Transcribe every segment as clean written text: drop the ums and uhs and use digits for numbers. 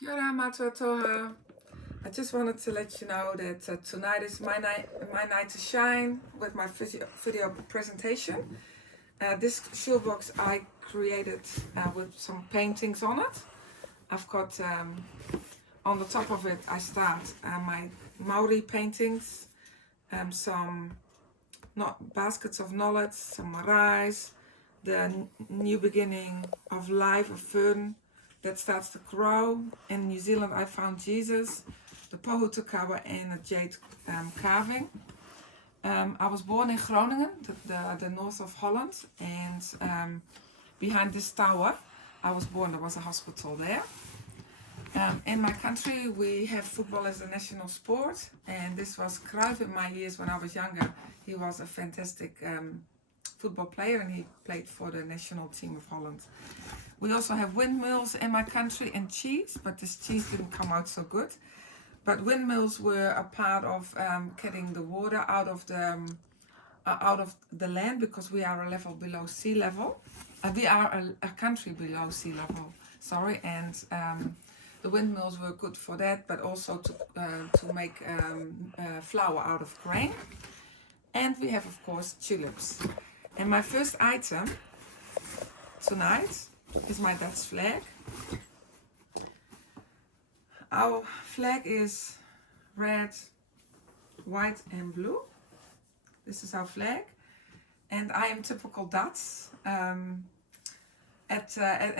Kia ora mātua toha. I just wanted to let you know that tonight is my night to shine with my video presentation. This shoebox I created with some paintings on it. I've got on the top of it I start my Maori paintings, some baskets of knowledge, some maraes, the new beginning of life, of fern that starts to grow. In New Zealand I found Jesus, the Pohutukawa and a jade carving. I was born in Groningen, the north of Holland, and behind this tower I was born. There was a hospital there. In my country we have football as a national sport, and this was Cruyff in my years when I was younger. He was a fantastic football player and he played for the national team of Holland. We also have windmills in my country and cheese, but this cheese didn't come out so good. But windmills were a part of getting the water out of the land, because we are a level below sea level. We are a country below sea level, sorry, and the windmills were good for that, but also to make flour out of grain. And we have, of course, tulips. And my first item tonight is my Dutch flag. Our flag is red, white and blue. This is our flag. And I am typical Dutch. In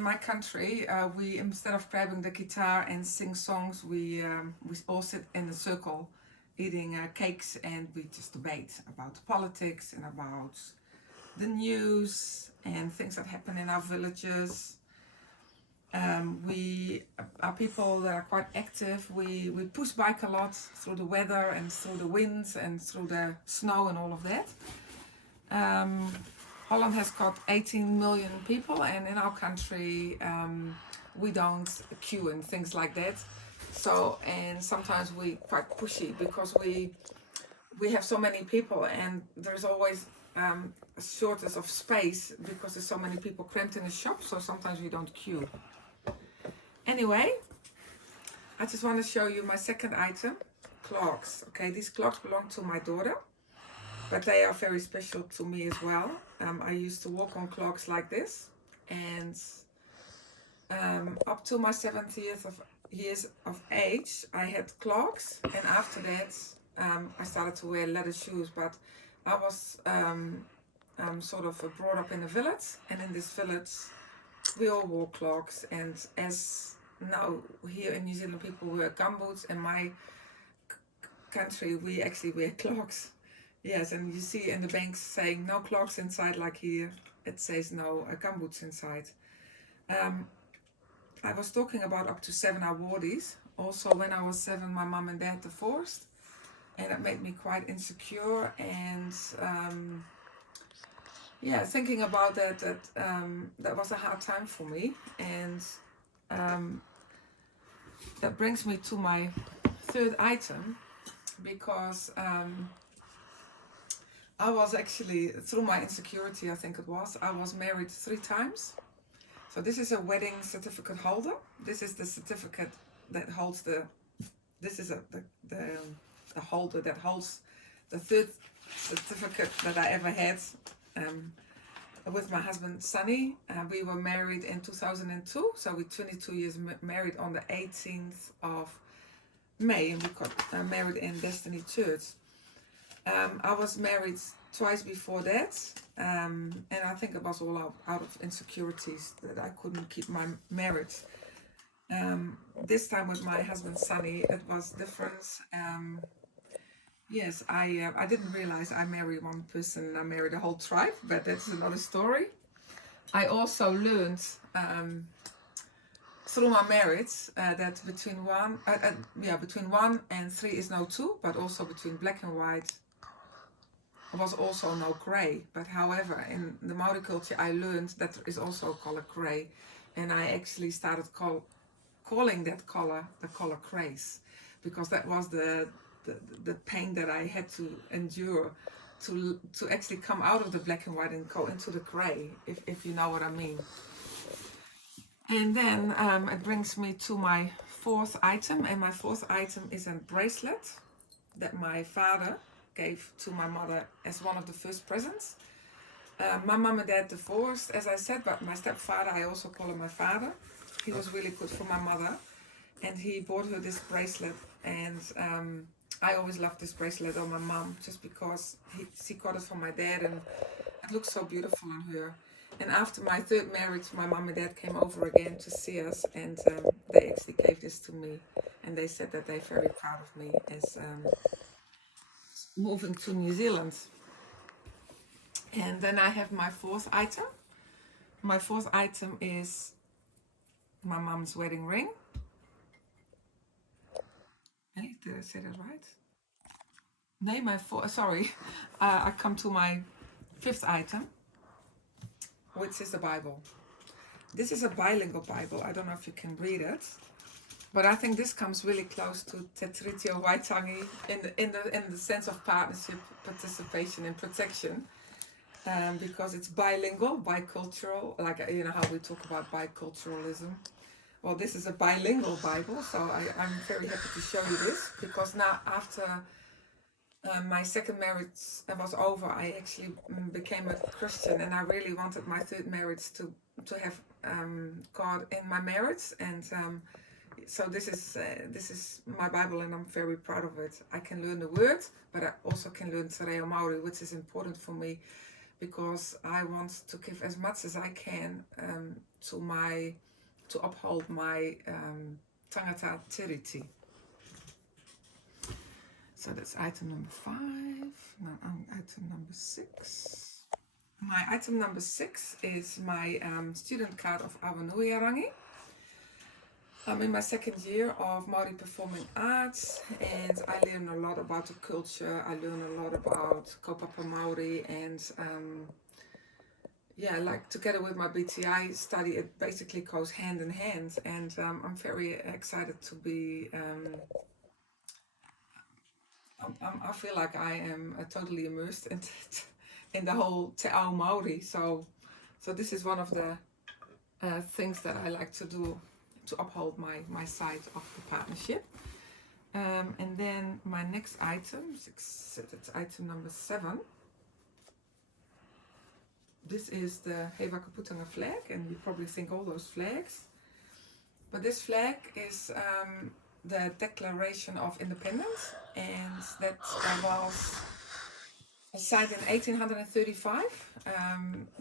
my country, we, instead of grabbing the guitar and sing songs, we all sit in a circle eating cakes, and we just debate about politics and about the news and things that happen in our villages. We are people that are quite active. We push bike a lot through the weather and through the winds and through the snow and all of that. Holland has got 18 million people, and in our country we don't queue and things like that. So, and sometimes we quite pushy because we have so many people, and there's always a shortage of space because there's so many people cramped in the shop. So sometimes we don't queue. Anyway, I just want to show you my second item, clogs. Okay, these clogs belong to my daughter, but they are very special to me as well. I used to walk on clogs like this, and up to my 70th years of age, I had clogs, and after that, I started to wear leather shoes. But I was sort of brought up in a village, and in this village, we all wore clogs. And as now here in New Zealand, people wear gumboots. In my country, we actually wear clogs. Yes, and you see in the banks saying no clogs inside, like here it says no gumboots inside. I was talking about up to 7 I wore these. Also, when I was 7, my mom and dad divorced, and it made me quite insecure. And yeah, thinking about that was a hard time for me. And that brings me to my third item, because I was actually, through my insecurity, I think it was, I was married 3 times. So this is a wedding certificate holder. This is the certificate that holds this is the holder that holds the third certificate that I ever had with my husband Sunny. We were married in 2002, so we're 22 years married on the 18th of May, and we got married in Destiny Church. I was married twice before that, and I think it was all out of insecurities that I couldn't keep my marriage. This time with my husband Sunny, it was different. Yes, I didn't realize I married one person and I married a whole tribe, but that's another story. I also learned through my marriage that between 1 and 3 is no 2, but also between black and white was also no grey. But however, in the Maori culture, I learned that there is also color grey, and I actually started calling that color the color craze, because that was the pain that I had to endure to actually come out of the black and white and go into the grey, if you know what I mean. And then it brings me to my fourth item, and my fourth item is a bracelet that my father gave to my mother as one of the first presents. My mom and dad divorced, as I said, but my stepfather, I also call him my father. He was really good for my mother, and he bought her this bracelet, and I always loved this bracelet on my mom just because she got it from my dad, and it looks so beautiful on her. And after my third marriage, my mom and dad came over again to see us, and they actually gave this to me, and they said that they're very proud of me as moving to New Zealand. And then I have my fourth item. My fourth item is my mom's wedding ring. Hey, did I say that right? No, sorry. I come to my fifth item, which is the Bible. This is a bilingual Bible. I don't know if you can read it, but I think this comes really close to Te Tiriti o Waitangi in the sense of partnership, participation, and protection. Because it's bilingual, bicultural, like how we talk about biculturalism. Well, this is a bilingual Bible, so I'm very happy to show you this, because now after my second marriage was over, I actually became a Christian, and I really wanted my third marriage to have God in my marriage, and so this is my Bible, and I'm very proud of it. I can learn the words, but I also can learn Te Reo Māori, which is important for me, because I want to give as much as I can to uphold my tangata tiriti. So that's item number 5. Now I'm item number 6. My item number 6 is my student card of Awanuiarangi. I'm in my second year of Māori Performing Arts, and I learn a lot about the culture. I learn a lot about kaupapa Māori, and like together with my BTI study, it basically goes hand in hand, and I'm very excited to be I feel like I am totally immersed in the whole Te Ao Māori, so this is one of the things that I like to do to uphold my side of the partnership. And then my next item, it's item number 7. This is the He Whakaputanga flag, and you probably think all those flags. But this flag is the Declaration of Independence, and that was signed in 1835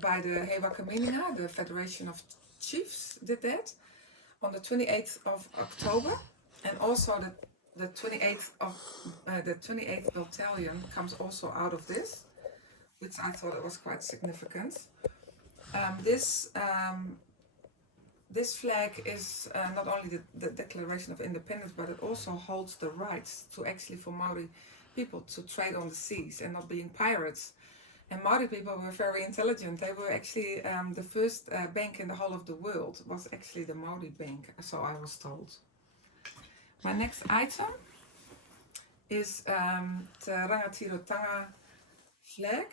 by the He Wakaminenga, the Federation of Chiefs did that on the 28th of October, and also the 28th of the 28th battalion comes also out of this, which I thought it was quite significant. This flag is not only the Declaration of Independence, but it also holds the rights to actually for Maori people to trade on the seas and not being pirates. And Maori people were very intelligent. They were actually the first bank in the whole of the world was actually the Maori bank, so I was told. My next item is the Rangatirotanga flag,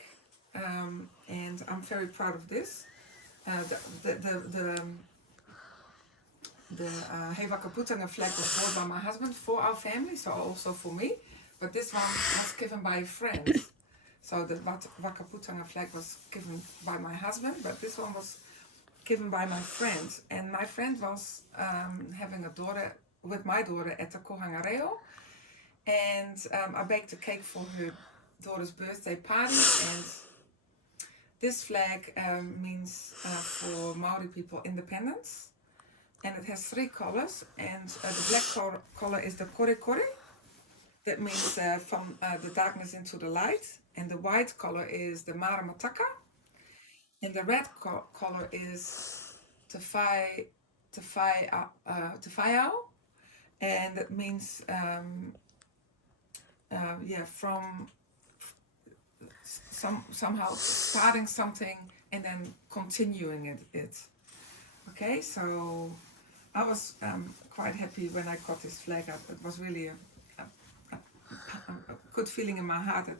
and I'm very proud of this. The He Whakaputanga flag was bought by my husband for our family, so also for me. But this one was given by a friend. So the Whakaputanga flag was given by my husband, but this one was given by my friend. And my friend was having a daughter with my daughter at the Kohanga Reo. And I baked a cake for her daughter's birthday party. And this flag means for Maori people independence. And it has 3 colors. And the black color is the kore kore. That means from the darkness into the light. And the white color is the maramataka. And the red color is te whaiao. And that means, from somehow starting something and then continuing it. Okay, so I was quite happy when I got this flag up. It was really a good feeling in my heart that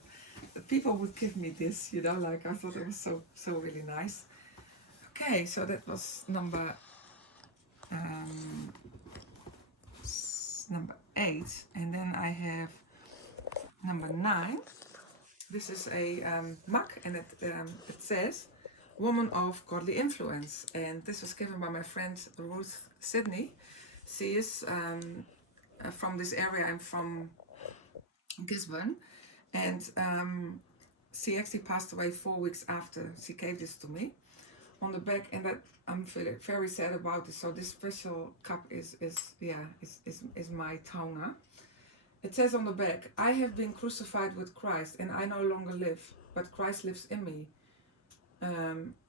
people would give me this, like I thought it was so really nice. Okay, so that was number 8, and then I have number 9. This is a mug, and it says Woman of Godly Influence, and this was given by my friend Ruth Sidney. She is from this area. I'm from Gisborne, and she actually passed away 4 weeks after she gave this to me. On the back, and that I'm feeling very sad about this. So this special cup is my taonga. It says on the back, I have been crucified with Christ, and I no longer live, but Christ lives in me.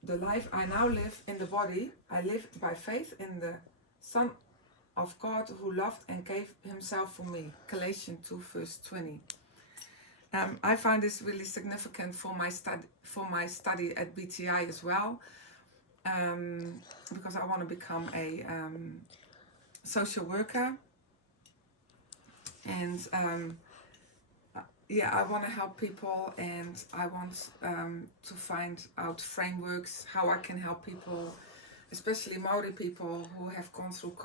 The life I now live in the body, I live by faith in the Son of God who loved and gave himself for me. Galatians 2 verse 20. I find this really significant for my study at BTI as well, because I want to become a social worker, and I want to help people, and I want to find out frameworks how I can help people, especially Maori people who have gone through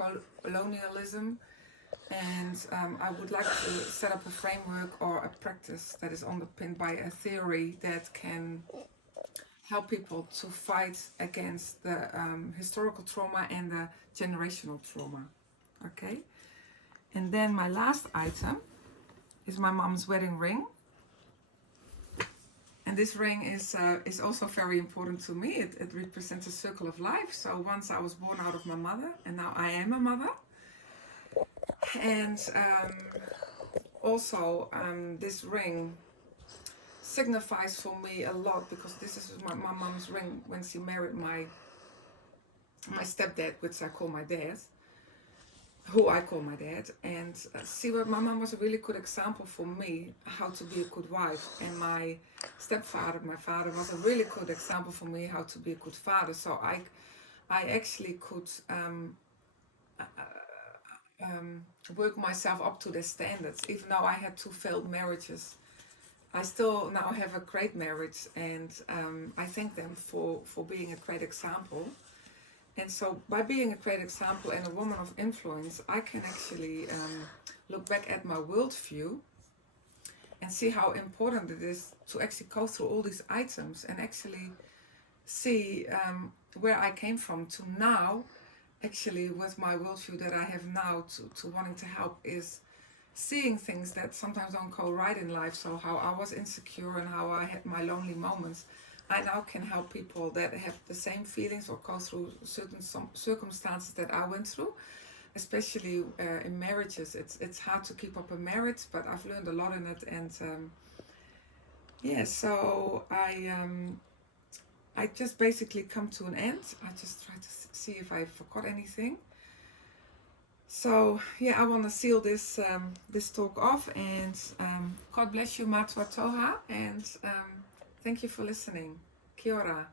colonialism. And I would like to set up a framework or a practice that is underpinned by a theory that can help people to fight against the historical trauma and the generational trauma. Okay? And then my last item is my mom's wedding ring. And this ring is also very important to me. It represents a circle of life. So once I was born out of my mother, and now I am a mother. And also this ring signifies for me a lot, because this is my mom's ring when she married my stepdad, which I call my dad, who I call my dad. And my mom was a really good example for me how to be a good wife, and my stepfather, my father, was a really good example for me how to be a good father. So I actually could work myself up to their standards. Even though I had 2 failed marriages, I still now have a great marriage, and I thank them for being a great example. And so by being a great example and a woman of influence, I can actually look back at my worldview and see how important it is to actually go through all these items and actually see where I came from to now. Actually, with my worldview that I have now to wanting to help, is seeing things that sometimes don't go right in life. So how I was insecure and how I had my lonely moments, I now can help people that have the same feelings or go through certain circumstances that I went through, especially in marriages. It's hard to keep up a marriage, but I've learned a lot in it. And so I just basically come to an end. I just try to see if I forgot anything. So I want to seal this talk off, and God bless you, Matua Toha, and thank you for listening. Kia ora.